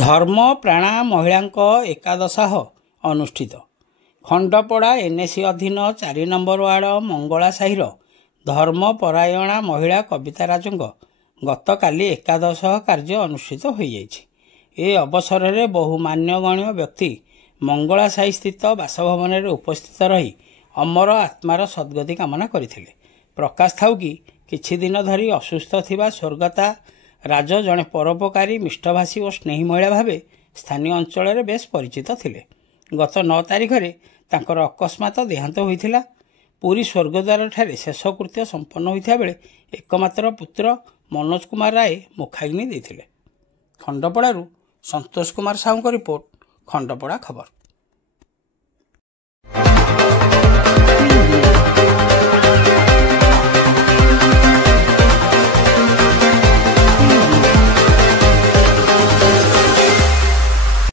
ଧର୍ମ ପ୍ରାଣା ମହିଳାଙ୍କ ଏକାଦଶାହ ଅନୁଷ୍ଠିତ। ଖଣ୍ଡପଡ଼ା ଏନ୍ଏସି ଅଧୀନ 4 ନମ୍ବର ୱାର୍ଡ ମଙ୍ଗଳା ସାହିର ଧର୍ମପରାୟଣା ମହିଳା କବିତା ରାଜଙ୍କ ଗତକାଲି ଏକାଦଶ କାର୍ଯ୍ୟ ଅନୁଷ୍ଠିତ ହୋଇଯାଇଛି। ଏ ଅବସରରେ ବହୁ ମାନ୍ୟଗଣ୍ୟ ବ୍ୟକ୍ତି ମଙ୍ଗଳା ସାହି ସ୍ଥିତ ବାସଭବନରେ ଉପସ୍ଥିତ ରହି ଅମର ଆତ୍ମାର ସଦ୍ଗତି କାମନା କରିଥିଲେ। ପ୍ରକାଶ ଥାଉକି କିଛି ଦିନ ଧରି ଅସୁସ୍ଥ ଥିବା ସ୍ୱର୍ଗତା ରାଜ ଜଣେ ପରୋପକାରୀ ମିଷ୍ଟଭାଷୀ ଓ ସ୍ନେହୀ ମହିଳା ଭାବେ ସ୍ଥାନୀୟ ଅଞ୍ଚଳରେ ବେଶ୍ ପରିଚିତ ଥିଲେ। ଗତ 9 ତାରିଖରେ ତାଙ୍କର ଅକସ୍ମାତ ଦେହାନ୍ତ ହୋଇଥିଲା। ପୁରୀ ସ୍ୱର୍ଗଦ୍ୱାରଠାରେ ଶେଷକୃତ୍ୟ ସମ୍ପନ୍ନ ହୋଇଥିବା ବେଳେ ଏକମାତ୍ର ପୁତ୍ର ମନୋଜ କୁମାର ରାୟ ମୁଖାଗ୍ନି ଦେଇଥିଲେ। ଖଣ୍ଡପଡ଼ାରୁ ସନ୍ତୋଷ କୁମାର ସାହୁଙ୍କ ରିପୋର୍ଟ, ଖଣ୍ଡପଡ଼ା ଖବର।